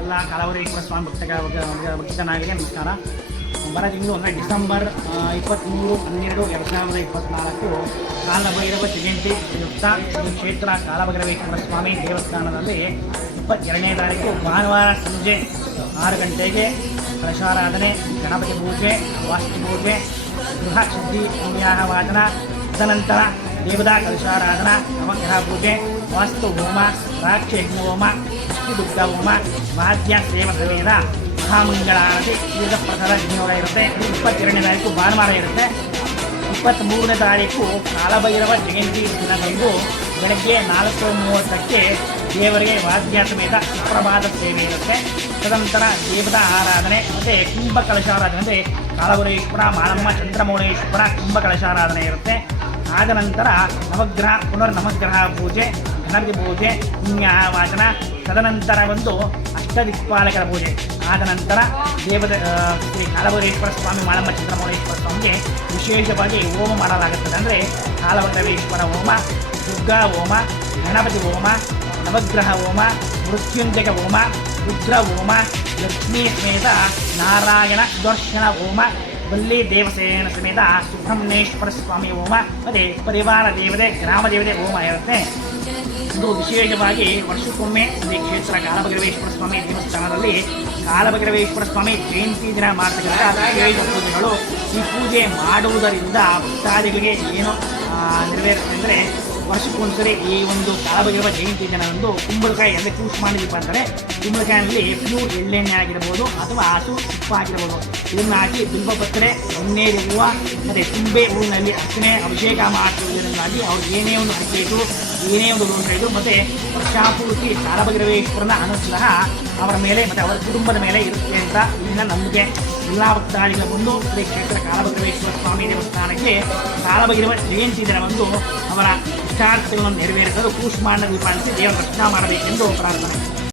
ಎಲ್ಲ ಕಾಲವರೇಶ್ವರ ಸ್ವಾಮಿ ಭಕ್ತ ಭಕ್ತನಾಗಿದೆ ನಮಸ್ಕಾರ. ಬರ ತಿಂಗಳು ಅಂದರೆ ಡಿಸೆಂಬರ್ ಇಪ್ಪತ್ತ್ಮೂರು ಹನ್ನೆರಡು, ಎರಡು ಸಾವಿರದ ಇಪ್ಪತ್ತ್ನಾಲ್ಕು ಕಾಲಭೈರವ ಜಯಂತಿ ಯುಕ್ತ ಕ್ಷೇತ್ರ ಕಾಲಭೈರವೇಶ್ವರ ಸ್ವಾಮಿ ದೇವಸ್ಥಾನದಲ್ಲಿ ಇಪ್ಪತ್ತೆರಡನೇ ತಾರೀಕು ಭಾನುವಾರ ಸಂಜೆ ಆರು ಗಂಟೆಗೆ ಪ್ರಸಾರಾಧನೆ, ಗಣಪತಿ ಪೂಜೆ ವಾಸ್ತು ಪೂಜೆ, ಗೃಹ ಶುದ್ಧಿ ಪುಣ್ಯಾಹ ವಾಚನ, ತದನಂತರ ದೇವತಾ ಕಲಶಾರಾಧನ, ನವಗ್ರಹ ಪೂಜೆ, ವಾಸ್ತು ಹೋಮ, ರಾಕ್ಷ ಹೋಮ ದುಗ್ಧ ಹೋಮ ಮಾಧ್ಯ ಸೇವ ಮಹಾಮಂಗಳ ಮಹಾಮಂಗಳಾರತಿ ಈಗ ಪ್ರಸಾದ ವಿನಿಯೋಗ ಇರುತ್ತೆ ಇಪ್ಪತ್ತೆರಡನೇ ತಾರೀಕು ಭಾನುವಾರ ಇರುತ್ತೆ ಇಪ್ಪತ್ತ್ಮೂರನೇ ತಾರೀಕು ಕಾಲಭೈರವ ಜಯಂತಿ ದಿನದಂದು ಬೆಳಗ್ಗೆ ನಾಲ್ಕು ಮೂವತ್ತಕ್ಕೆ ದೇವರಿಗೆ ವಾದ್ಯ ಸಮೇತ ಸುಪ್ರಭಾತ ಸೇವೆ ಇರುತ್ತೆ. ತದನಂತರ ದೇವದ ಆರಾಧನೆ, ಮತ್ತು ಕುಂಭ ಕಲಶಾರಾಧನೆ ಅಂದರೆ ಕಾಲಭೈರೇಶ್ವರ ಮಾನಮ್ಮ ಚಂದ್ರಮೌಳೇಶ್ವರ ಕುಂಭ ಕಲಶಾರಾಧನೆ ಇರುತ್ತೆ. ಆದ ನಂತರ ನವಗ್ರಹ ಪುನರ್ ನವಗ್ರಹ ಪೂಜೆ ಗಣಪತಿ ಪೂಜೆ, ಪುಣ್ಯ ವಾಚನ, ತದನಂತರ ಒಂದು ಅಷ್ಟದಿಕ್ಪಾಲಕರ ಪೂಜೆ. ಆದ ನಂತರ ದೇವದ ಶ್ರೀ ಕಾಲಭೈರೇಶ್ವರ ಸ್ವಾಮಿ ಮಾಳಮ್ಮ ಚಂದ್ರಮೌಳೇಶ್ವರ ಸ್ವಾಮಿಗೆ ವಿಶೇಷವಾಗಿ ಹೋಮ ಮಾಡಲಾಗುತ್ತದೆ. ಅಂದರೆ ಕಾಲಭೈರವೇಶ್ವರ ಹೋಮ, ದುರ್ಗಾ ಹೋಮ, ಗಣಪತಿ ಹೋಮ, ನವಗ್ರಹ ಹೋಮ, ಮೃತ್ಯುಂಜಯ ಹೋಮ, ರುದ್ರ ಹೋಮ, ಲಕ್ಷ್ಮೀ ಸಮೇತ ನಾರಾಯಣ ದರ್ಶನ ಹೋಮ ಬಲ್ಲಿ ದೇವಸೇನ ಸಮೇತ ಸುಬ್ರಹ್ಮಣ್ಯೇಶ್ವರ ಸ್ವಾಮಿ ಹೋಮ ಅದೇ ಪರಿವಾರ ದೇವತೆ, ಗ್ರಾಮ ದೇವತೆ ಹೋಮ ಇರುತ್ತೆ. ಇದು ವಿಶೇಷವಾಗಿ ವರ್ಷಕ್ಕೊಮ್ಮೆ ಶ್ರೀ ಕ್ಷೇತ್ರ ಕಾಲಭೈರವೇಶ್ವರ ಸ್ವಾಮಿ ದೇವಸ್ಥಾನದಲ್ಲಿ ಕಾಲಭೈರವೇಶ್ವರ ಸ್ವಾಮಿ ಜಯಂತಿ ದಿನ ಮಾಡ್ತಕ್ಕಂಥ ವಿಶೇಷ ಪೂಜೆಗಳು ಈ ಪೂಜೆ ಮಾಡುವುದರಿಂದ ಭಕ್ತಾದಿಗಳಿಗೆ ಏನು ನೆರವೇರುತ್ತೆ ಅಂದರೆ ವರ್ಷಕ್ಕೊಂದ್ಸರಿ ಈ ಒಂದು ಕಾಲಭೈರವ ಜಯಂತಿ ದಿನದಂದು ಕುಂಬಳಕಾಯಿ ಅಂದರೆ ಚೂಸ್ ದೀಪ ಅಂದರೆ ಕುಂಬಳಕಾಯಿನಲ್ಲಿ ಪ್ಯೂರ್ ಎಳ್ಳೆಣ್ಣೆ ಆಗಿರ್ಬೋದು ಅಥವಾ ಹಸು ತುಪ್ಪ ಆಗಿರ್ಬೋದು. ಇದನ್ನು ಹಾಕಿ ಬಿಲ್ವಪತ್ರೆ ಎಣ್ಣೆ, ಹೂವ, ಮತ್ತು ತುಂಬೆ ಹೂವಿನಲ್ಲಿ ಅರ್ಚನೆ, ಅಭಿಷೇಕ ಮಾಡಿಸುವುದರಿಂದಾಗಿ ಅವ್ರು ಏನೇ ಒಂದು ಇದ್ದು ಏನೇ ಒಂದು ದೋಷ ಇದು ಮತ್ತು ವರ್ಷಾಪೂರ್ತಿ ಕಾಲಭೈರವೇಶ್ವರನ ಅನುಗ್ರಹ ಅವರ ಮೇಲೆ, ಮತ್ತು ಅವರ ಕುಟುಂಬದ ಮೇಲೆ ಇರುತ್ತೆ ಅಂತ ಇಲ್ಲಿನ ನಂಬಿಕೆ. ಎಲ್ಲ ಭಕ್ತಾದಿಗಳ ಬಂದು ಶ್ರೀ ಕ್ಷೇತ್ರ ಕಾಲಭೈರವೇಶ್ವರ ಸ್ವಾಮಿ ದೇವಸ್ಥಾನಕ್ಕೆ ಕಾಲಭೈರವ ಜಯಂತಿ ದಿನವಂದು ಅವರ ಇಷ್ಟಾರ್ಥಗಳನ್ನು ನೆರವೇರಿಸಲು ಕೂಷ್ಮಾಂಡ ದೀಪಾಲಿಸಿ ದೇವರ ದರ್ಶನ ಮಾಡಬೇಕೆಂದು ಪ್ರಾರ್ಥನೆ.